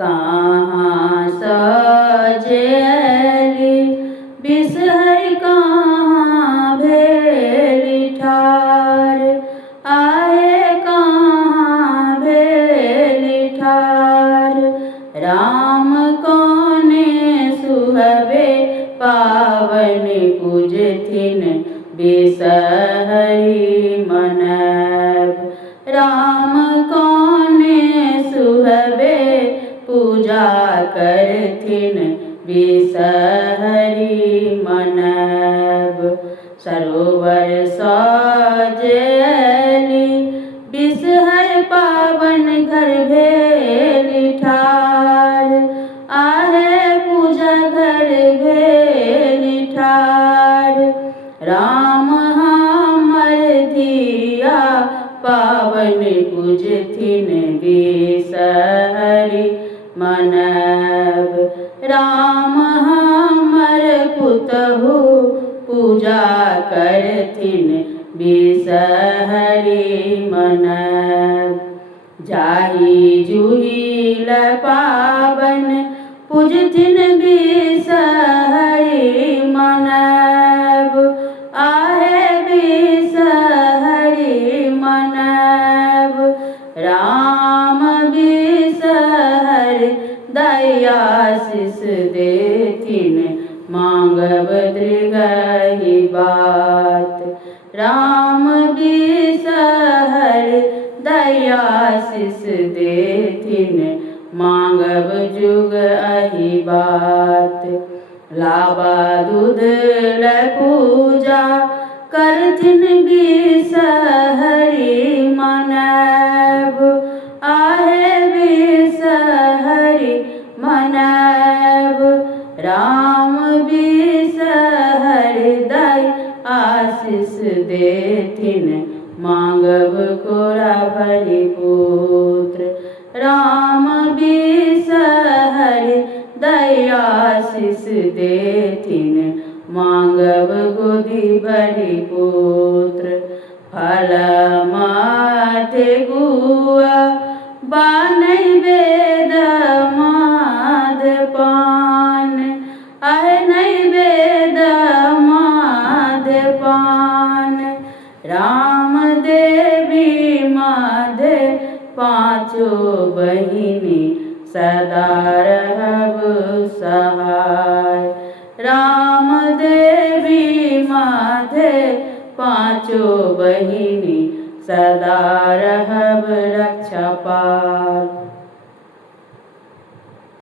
कहाँ सजेली बिसहर कहाँ भेली ठार, आहे कहाँ भेली ठार। राम कोने सुहबे पावन पूजथिन बिसहरि मनब। राम कोने सुहबे पूजा करथिन बिसहरि मनब। सरोवर सजेली बिसहर पावन घर भेली ठार, आहे पूजा घर भेली ठार। राम हमर धिया पावन पूजथिन बिसहरि मनब। राम हमर पुतहु पूजा करथिन बिसहरि मनब। जाहि जुहिल पावन पूजथिन बिसहरि मनब, आहे बिसहरि मनब। राम बिसहर दयाशीष देथिन मांगब दृढ़हि बात। राम बिसहर दयाशीष देथिन मांगब जुग अहि बात। लाबा दूध ल पूजा करथिन बिसहरि मनब, आहे बिसहरि मनब। राम बिसहर दयाशीष देथिन मांगब कोरा भरि पुत्र। राम बिसहर दयाशीष देथिन मांगब गोदी भरि पुत्र। फल माथे गुआ बानै वेद माद पान, आहे नैवेद माद पान। राम देवी माधे पाँचो बहिनी सदा रहब सहाय। राम देवी माधे पाँचो बहिनी सदा रहब रक्षा पार।